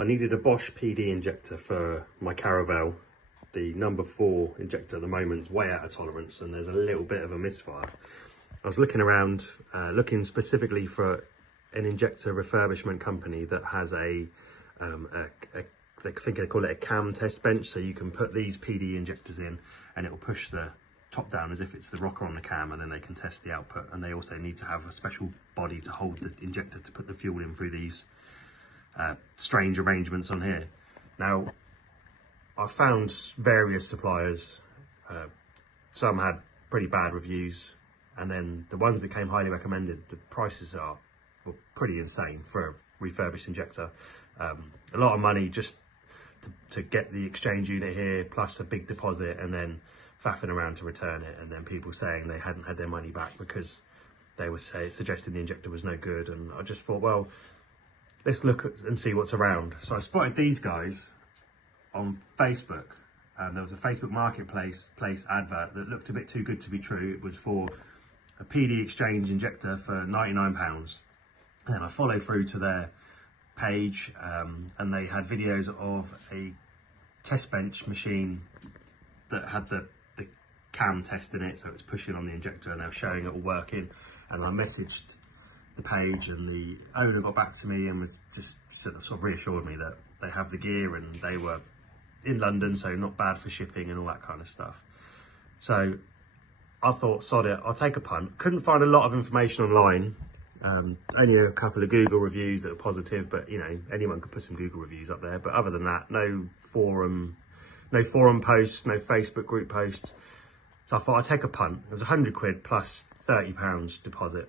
I needed a Bosch PD injector for my Caravelle. The number 4 injector at the moment is way out of tolerance and there's a little bit of a misfire. I was looking around, looking specifically for an injector refurbishment company that has I think they call it a cam test bench, so you can put these PD injectors in and it will push the top down as if it's the rocker on the cam, and then they can test the output. And they also need to have a special body to hold the injector to put the fuel in through these strange arrangements on here. Now, I found various suppliers, some had pretty bad reviews, and then the ones that came highly recommended, the prices were pretty insane for a refurbished injector. A lot of money just to get the exchange unit here, plus a big deposit, and then faffing around to return it, and then people saying they hadn't had their money back because they were suggesting the injector was no good. And I just thought, well, let's look at and see what's around. So I spotted these guys on Facebook, and there was a Facebook marketplace advert that looked a bit too good to be true. It was for a PD exchange injector for £99, and I followed through to their page, and they had videos of a test bench machine that had the cam test in it, so it's pushing on the injector, and they were showing it all working. And I messaged the page, and the owner got back to me and was just sort of reassured me that they have the gear and they were in London, so not bad for shipping and all that kind of stuff. So I thought, sod it, I'll take a punt. Couldn't find a lot of information online. Only a couple of Google reviews that are positive, but you know, anyone could put some Google reviews up there. But other than that, no forum posts, no Facebook group posts. So I thought I'd take a punt. It was £100 plus £30 deposit.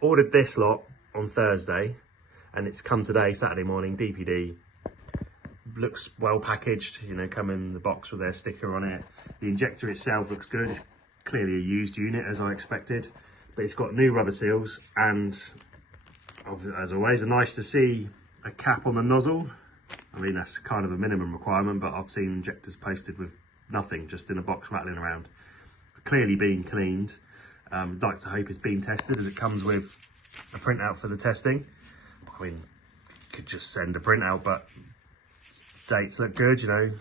Ordered this lot on Thursday, and it's come today, Saturday morning, DPD. Looks well packaged, you know, come in the box with their sticker on it. The injector itself looks good. It's clearly a used unit, as I expected, but it's got new rubber seals, and as always, nice to see a cap on the nozzle. I mean, that's kind of a minimum requirement, but I've seen injectors posted with nothing, just in a box rattling around. It's clearly been cleaned. I'd like to hope it's been tested, as it comes with a printout for the testing. I mean, you could just send a printout, but dates look good, you know.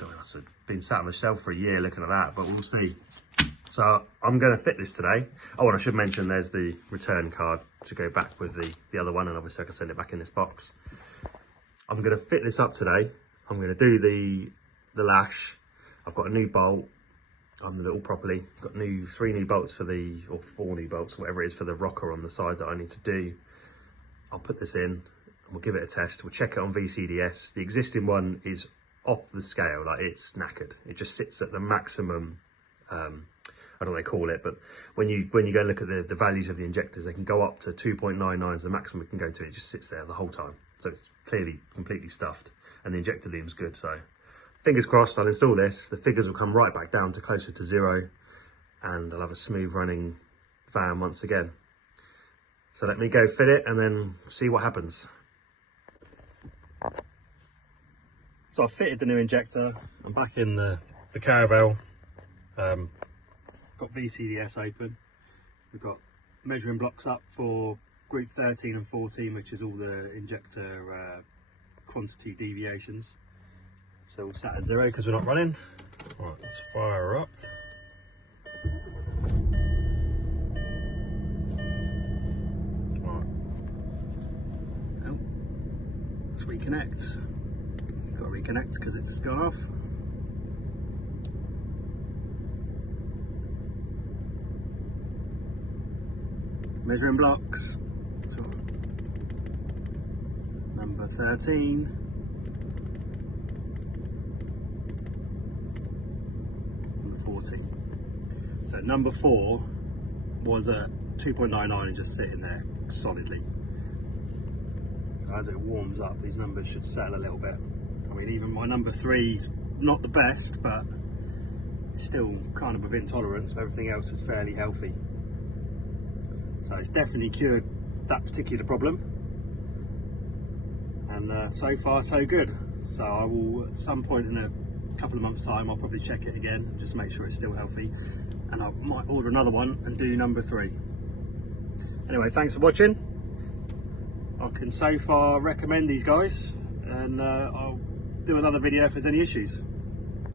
I've been sat on the shelf for a year looking at that, but we'll see. So I'm going to fit this today. Oh, and I should mention there's the return card to go back with the other one, and obviously I can send it back in this box. I'm going to fit this up today. I'm going to do the lash. I've got a new bolt on the little properly. Got 3 new bolts for or 4 new bolts, whatever it is, for the rocker on the side that I need to do. I'll put this in and we'll give it a test. We'll check it on VCDS. The existing one is off the scale, like it's knackered. It just sits at the maximum, I don't know what they call it, but when you go look at the values of the injectors, they can go up to 2.99 is the maximum it can go to. It just sits there the whole time. So it's clearly completely stuffed, and the injector loom's good. So fingers crossed, I'll install this. The figures will come right back down to closer to 0, and I'll have a smooth running van once again. So let me go fit it and then see what happens. So I've fitted the new injector. I'm back in the Caravelle. Got VCDS open. We've got measuring blocks up for group 13 and 14, which is all the injector quantity deviations. So we're sat at 0 because we're not running. Right, let's fire up. Right. Oh, let's reconnect. Got to reconnect because it's gone off. Measuring blocks. So, number 13. Number 14. So number 4 was at 2.99 and just sitting there solidly. So as it warms up, these numbers should settle a little bit. I mean, even my number 3 is not the best, but it's still kind of within tolerance. Everything else is fairly healthy. So it's definitely cured that particular problem, and so far so good. So I will, at some point in a couple of months' time, I'll probably check it again and just make sure it's still healthy, and I might order another one and do number 3. Anyway, thanks for watching. I'll can so far recommend these guys, and I'll do another video if there's any issues.